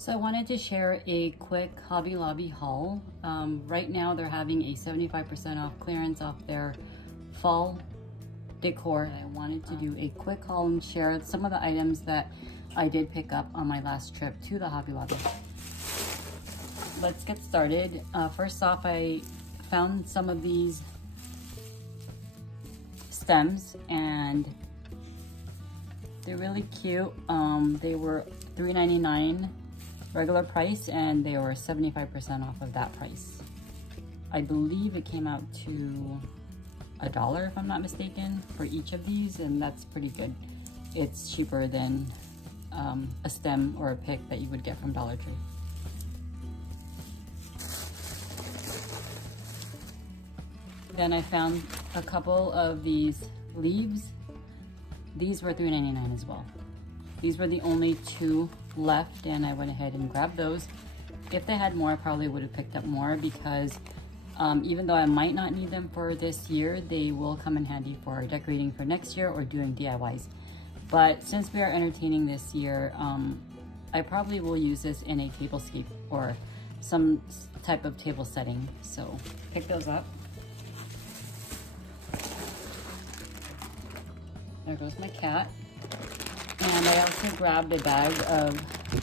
So I wanted to share a quick Hobby Lobby haul. Right now they're having a 75% off clearance off their fall decor. I wanted to do a quick haul and share some of the items that I did pick up on my last trip to the Hobby Lobby. Let's get started. First off, I found some of these stems and they're really cute. They were $3.99 regular price and they were 75% off of that price. I believe it came out to $1 if I'm not mistaken for each of these, and that's pretty good. It's cheaper than a stem or a pick that you would get from Dollar Tree. Then I found a couple of these leaves. These were $3.99 as well. These were the only two left and I went ahead and grabbed those. If they had more, I probably would have picked up more because even though I might not need them for this year, they will come in handy for decorating for next year or doing DIYs. But since we are entertaining this year, I probably will use this in a tablescape or some type of table setting. So pick those up. There goes my cat. And I also grabbed a bag of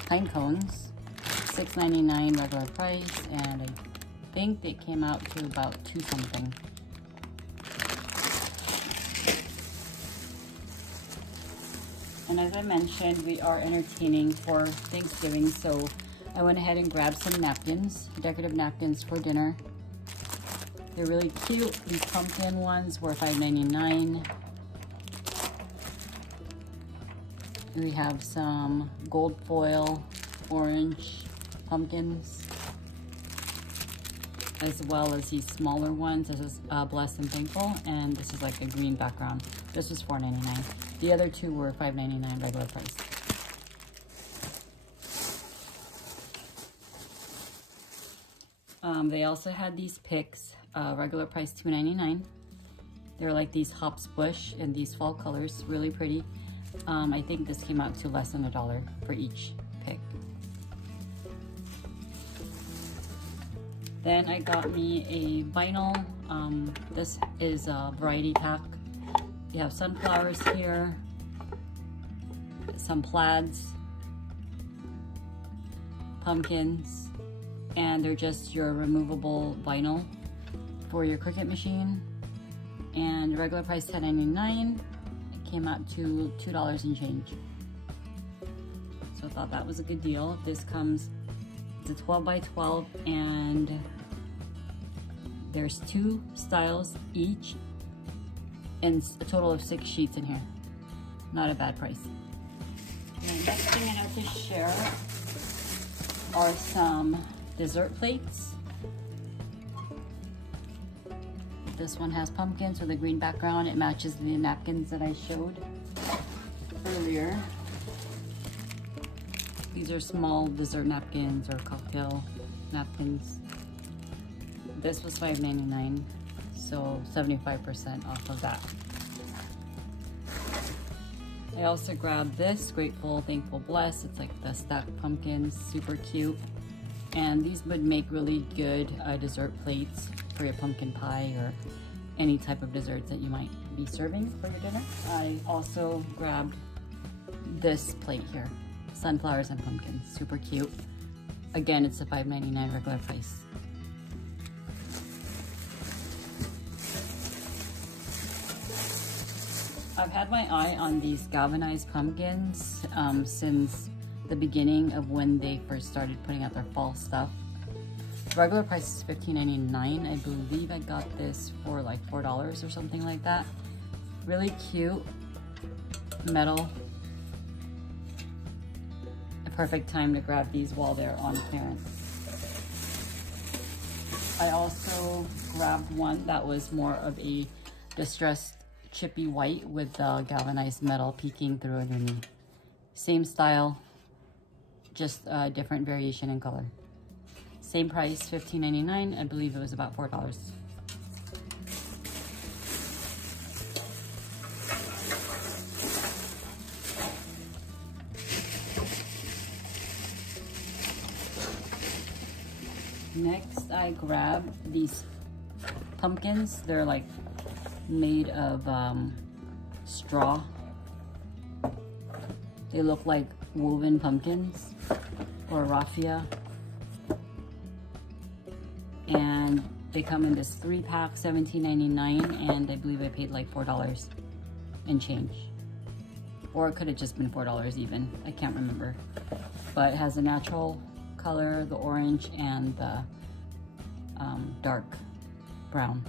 pine cones, $6.99 regular price, and I think they came out to about $2 something. And as I mentioned, we are entertaining for Thanksgiving, so I went ahead and grabbed some napkins, decorative napkins for dinner. They're really cute. These pumpkin ones were $5.99. We have some gold foil orange pumpkins, as well as these smaller ones. This is Blessed and Thankful, and this is like a green background. This was $4.99. The other two were $5.99 regular price. They also had these picks, regular price $2.99. They're like these hops bush in these fall colors, really pretty. I think this came out to less than $1 for each pick. Then I got me a vinyl. This is a variety pack. You have sunflowers here, some plaids, pumpkins, and they're just your removable vinyl for your Cricut machine. And regular price $10.99. Came out to $2 and change. So I thought that was a good deal. This comes, it's a 12 by 12 and there's 2 styles each and a total of 6 sheets in here. Not a bad price. And the next thing I have to share are some dessert plates. This one has pumpkins with a green background. It matches the napkins that I showed earlier. These are small dessert napkins or cocktail napkins. This was $5.99, so 75% off of that. I also grabbed this, Grateful, Thankful, Blessed. It's like the stacked pumpkins, super cute. And these would make really good dessert plates for your pumpkin pie or any type of desserts that you might be serving for your dinner. I also grabbed this plate here, sunflowers and pumpkins, super cute. Again, it's a $5.99 regular price. I've had my eye on these galvanized pumpkins since the beginning of when they first started putting out their fall stuff. Regular price is $15.99. I believe I got this for like $4 or something like that. Really cute metal. A perfect time to grab these while they're on clearance. I also grabbed one that was more of a distressed chippy white with the galvanized metal peeking through underneath. Same style, just a different variation in color. Same price, $15.99. I believe it was about $4. Next, I grabbed these pumpkins. They're like made of straw. They look like woven pumpkins or raffia. And they come in this 3-pack, $17.99, and I believe I paid like $4 and change. Or it could have just been $4 even, I can't remember. But it has a natural color, the orange, and the dark brown.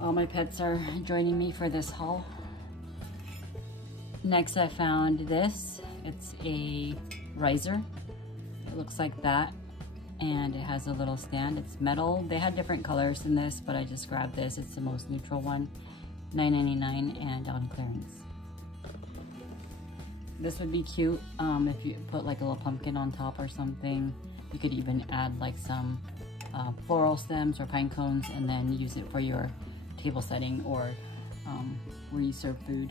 All my pets are joining me for this haul. Next, I found this. It's a riser. It looks like that, and it has a little stand. It's metal. They had different colors in this, but I just grabbed this. It's the most neutral one, $9.99 and on clearance. This would be cute if you put like a little pumpkin on top or something. You could even add like some floral stems or pine cones and then use it for your table setting or where you serve food.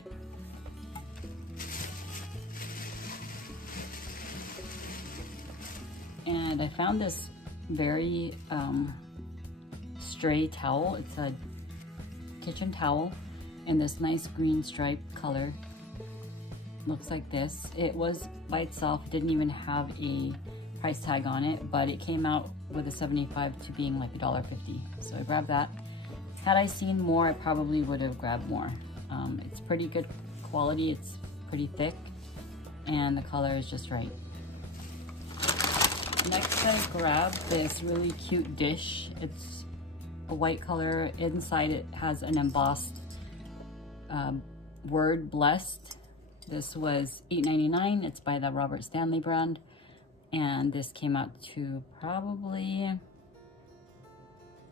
And I found this very stray towel. It's a kitchen towel in this nice green stripe color. Looks like this. It was by itself, didn't even have a price tag on it, but it came out with a 75 to being like $1.50. So I grabbed that. Had I seen more, I probably would have grabbed more. It's pretty good quality. It's pretty thick and the color is just right. Next, I grabbed this really cute dish. It's a white color. Inside it has an embossed word, blessed. This was $8.99. It's by the Robert Stanley brand. And this came out to probably,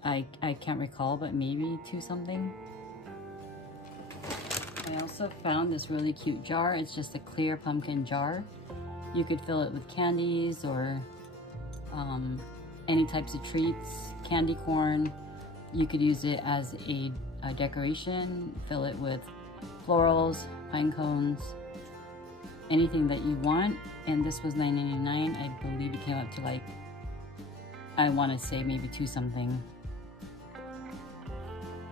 I can't recall, but maybe $2 something. I also found this really cute jar. It's just a clear pumpkin jar. You could fill it with candies or any types of treats, candy corn. You could use it as a decoration, fill it with florals, pine cones, anything that you want. And this was $9.99. I believe it came up to like, I want to say maybe $2 something.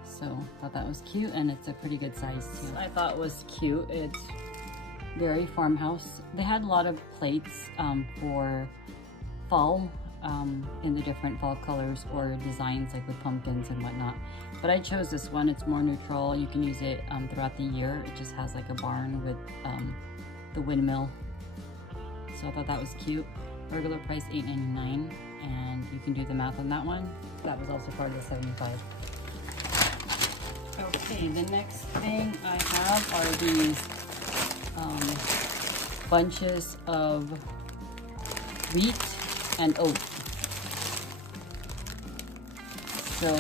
So thought that was cute, and it's a pretty good size too. I thought was cute. It's very farmhouse. They had a lot of plates for fall in the different fall colors or designs like with pumpkins and whatnot. But I chose this one. It's more neutral. You can use it throughout the year. It just has like a barn with the windmill. So I thought that was cute. Regular price $8.99, and you can do the math on that one. That was also part of the 75. Okay, the next thing I have are these bunches of wheat and oat. So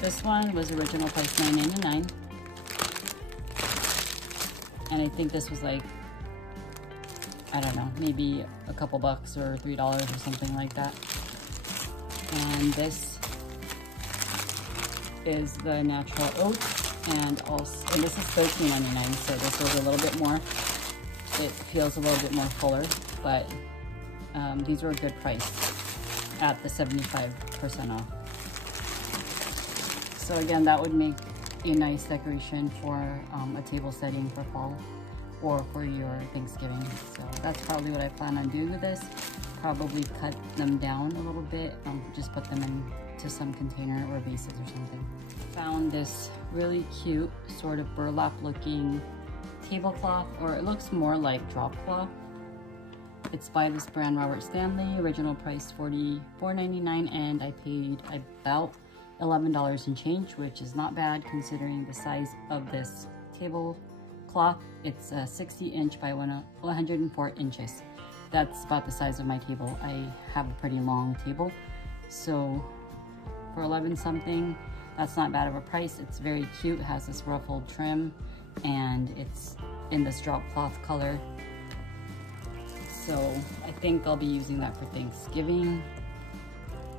this one was original price $9.99, and I think this was like, I don't know, maybe a couple bucks or $3 or something like that. And this is the natural oat, and this is $13.99, so this was a little bit more. It feels a little bit more fuller, but these were a good price at the 75% off. So again, that would make a nice decoration for a table setting for fall or for your Thanksgiving. So that's probably what I plan on doing with this. Probably cut them down a little bit, just put them into some container or vases or something. Found this really cute sort of burlap looking tablecloth, or it looks more like drop cloth. It's by this brand Robert Stanley, original price $44.99, and I paid about $11 and change, which is not bad considering the size of this tablecloth. It's a 60-inch by 104 inches. That's about the size of my table. I have a pretty long table, so for 11 something, that's not bad of a price. It's very cute, it has this ruffled trim, and it's in this drop cloth color. So I think I'll be using that for Thanksgiving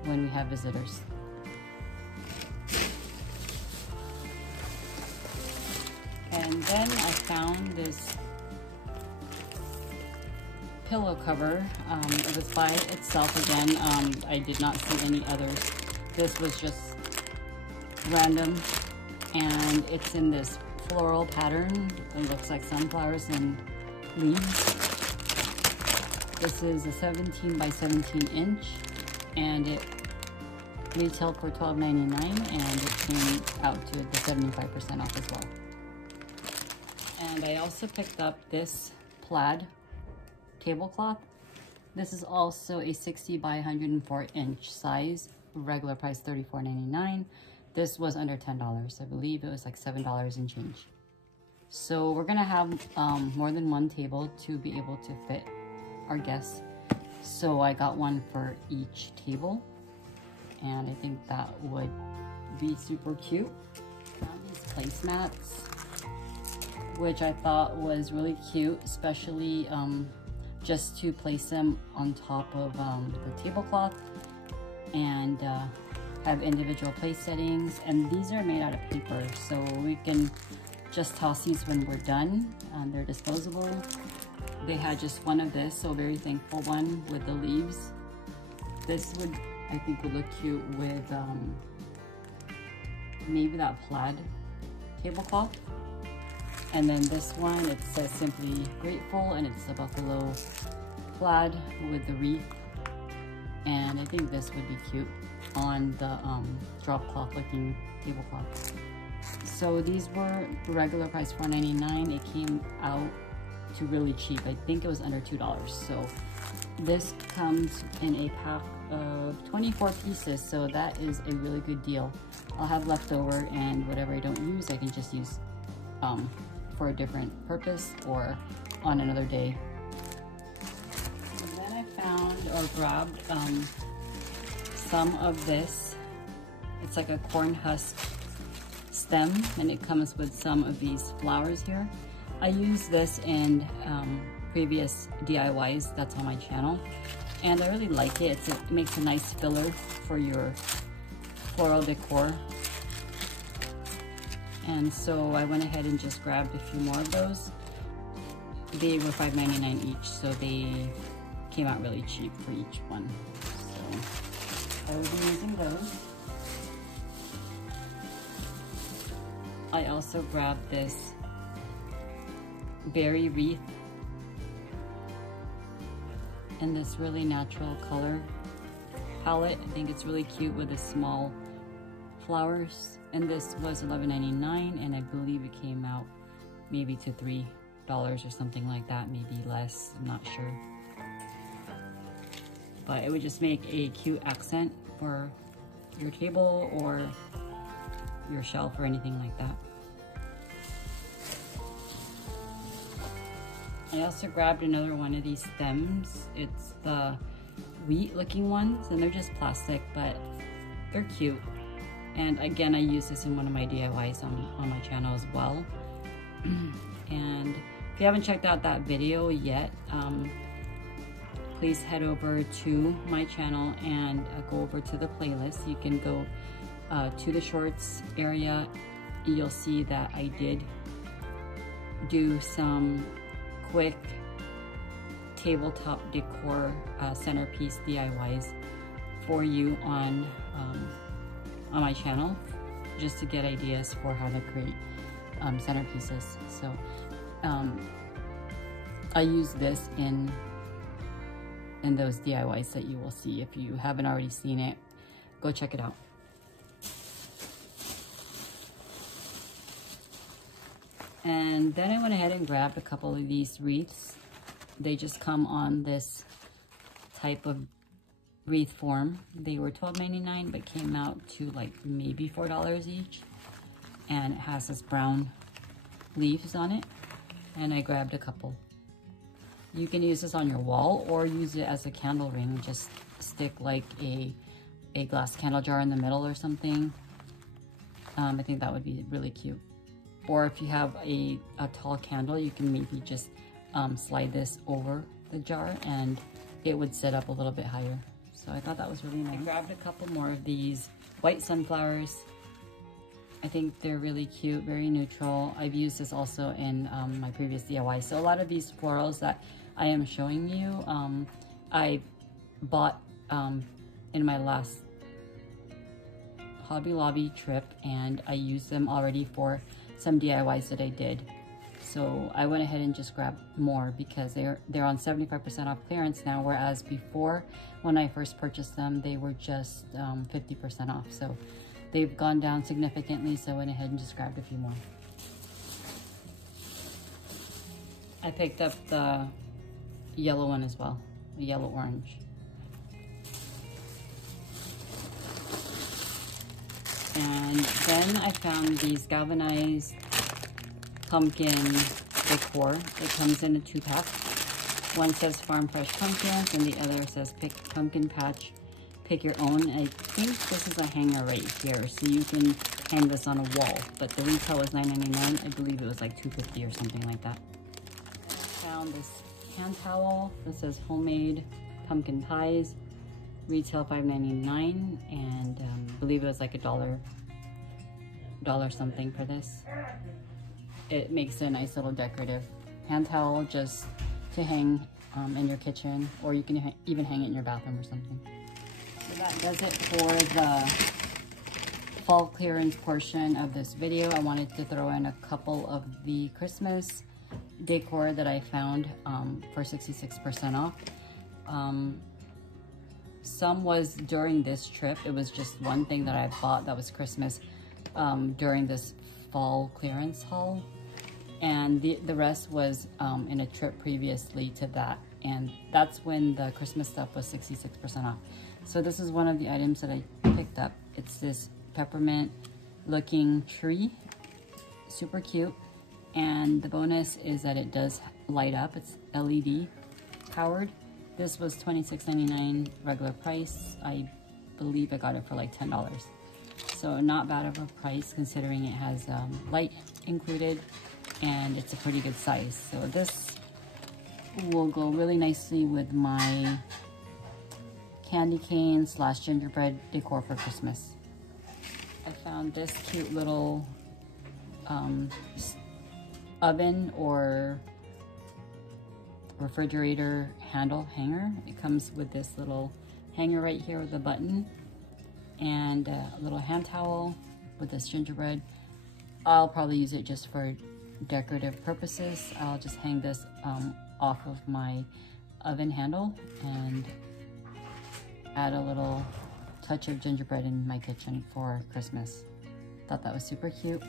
when we have visitors. And then I found this pillow cover. It was by itself again. I did not see any others. This was just random, and it's in this floral pattern. It looks like sunflowers and leaves. This is a 17 by 17 inch, and it retailed for $12.99, and it came out to the 75% off as well. And I also picked up this plaid tablecloth. This is also a 60 by 104 inch size, regular price $34.99. This was under $10. I believe it was like $7 and change. So we're gonna have more than one table to be able to fit our guests. So I got one for each table, and I think that would be super cute. Found these placemats, which I thought was really cute, especially just to place them on top of the tablecloth and have individual place settings. And these are made out of paper, so we can just toss these when we're done. They're disposable. They had just one of this, so very thankful one with the leaves. This would, I think, would look cute with maybe that plaid tablecloth. And then this one, it says Simply Grateful, and it's a buffalo plaid with the wreath. And I think this would be cute on the drop cloth looking tablecloth. So these were regular price $4.99. It came out to really cheap. I think it was under $2. So this comes in a pack of 24 pieces, so that is a really good deal. I'll have leftover, and whatever I don't use, I can just use for a different purpose or on another day. And then I found or grabbed some of this. It's like a corn husk stem, and it comes with some of these flowers here. I used this in previous DIYs that's on my channel, and I really like it. It makes a nice filler for your floral decor. And so I went ahead and just grabbed a few more of those. They were $5.99 each, so they came out really cheap for each one. So I will be using those. I also grabbed this berry wreath in this really natural color palette. I think it's really cute with the small flowers, and this was $11.99, and I believe it came out maybe to $3 or something like that, maybe less, I'm not sure. But it would just make a cute accent for your table or your shelf or anything like that. I also grabbed another one of these stems. It's the wheat looking ones, and they're just plastic, but they're cute. And again, I use this in one of my DIYs on my channel as well. And if you haven't checked out that video yet, please head over to my channel and go over to the playlist. You can go to the shorts area. You'll see that I did do some quick tabletop decor centerpiece DIYs for you on my channel, just to get ideas for how to create centerpieces. So I use this in those DIYs that you will see. If you haven't already seen it, go check it out. And then I went ahead and grabbed a couple of these wreaths. They just come on this type of wreath form. They were $12.99, but came out to like maybe $4 each. And it has this brown leaves on it. And I grabbed a couple. You can use this on your wall or use it as a candle ring. Just stick like a glass candle jar in the middle or something. I think that would be really cute. Or if you have a tall candle, you can maybe just slide this over the jar and it would sit up a little bit higher. So I thought that was really nice. I grabbed a couple more of these white sunflowers. I think they're really cute, very neutral. I've used this also in my previous DIY. So a lot of these florals that I am showing you. I bought in my last Hobby Lobby trip, and I used them already for some DIYs that I did. So I went ahead and just grabbed more because they're on 75% off clearance now, whereas before when I first purchased them, they were just 50% off. So they've gone down significantly, so I went ahead and just grabbed a few more. I picked up the yellow one as well, the yellow orange. And then I found these galvanized pumpkin decor. It comes in a 2-pack. One says Farm Fresh Pumpkins and the other says Pumpkin Patch, Pick Your Own. I think this is a hanger right here, so you can hang this on a wall. But the retail was $9.99. I believe it was like $2.50 or something like that. I found this hand towel that says Homemade Pumpkin Pies. Retail $5.99, and I believe it was like $1 something for this. It makes a nice little decorative hand towel just to hang in your kitchen, or you can even hang it in your bathroom or something. So that does it for the fall clearance portion of this video. I wanted to throw in a couple of the Christmas decor that I found for 66% off. Some was during this trip. It was just one thing that I bought that was Christmas during this fall clearance haul, and the rest was in a trip previously to that, and that's when the Christmas stuff was 66% off. So this is one of the items that I picked up. It's this peppermint looking tree, super cute, and the bonus is that it does light up. It's LED powered. This was $26.99 regular price. I believe I got it for like $10. So not bad of a price considering it has light included, and it's a pretty good size. So this will go really nicely with my candy cane / gingerbread decor for Christmas. I found this cute little oven or refrigerator handle hanger. It comes with this little hanger right here with a button and a little hand towel with this gingerbread. I'll probably use it just for decorative purposes. I'll just hang this off of my oven handle and add a little touch of gingerbread in my kitchen for Christmas. Thought that was super cute.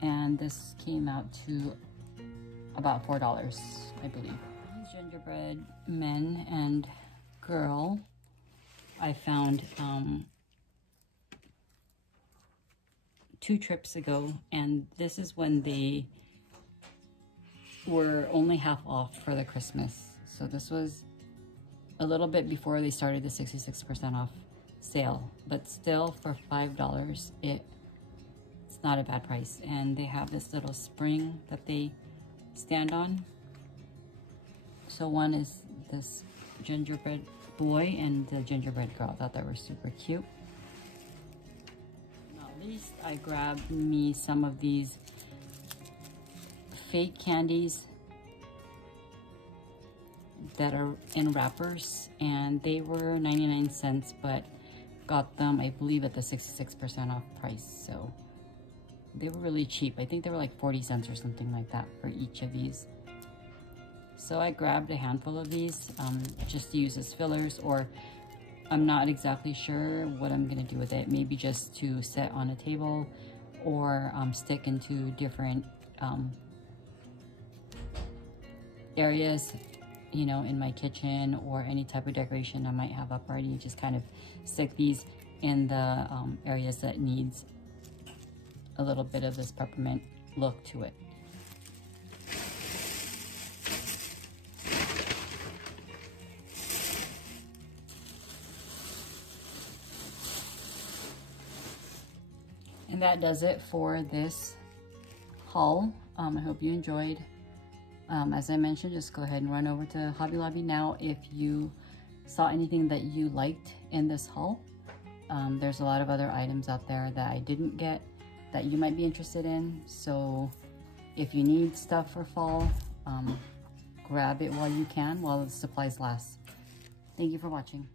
And this came out to about $4, I believe. Gingerbread men and girl, I found 2 trips ago, and this is when they were only half off for the Christmas. So this was a little bit before they started the 66% off sale, but still for $5, it's not a bad price. And they have this little spring that they stand on. So one is this gingerbread boy and the gingerbread girl. I thought they were super cute. Not least, I grabbed me some of these fake candies that are in wrappers, and they were 99 cents, but got them, I believe, at the 66% off price. So they were really cheap. I think they were like 40 cents or something like that for each of these. So I grabbed a handful of these just to use as fillers, or I'm not exactly sure what I'm gonna do with it. Maybe just to set on a table, or stick into different areas, you know, in my kitchen, or any type of decoration I might have up already. Just kind of stick these in the areas that needs a little bit of this peppermint look to it. And that does it for this haul. I hope you enjoyed. As I mentioned, just go ahead and run over to Hobby Lobby now if you saw anything that you liked in this haul. There's a lot of other items out there that I didn't get that you might be interested in. So if you need stuff for fall, grab it while you can, while the supplies last. Thank you for watching.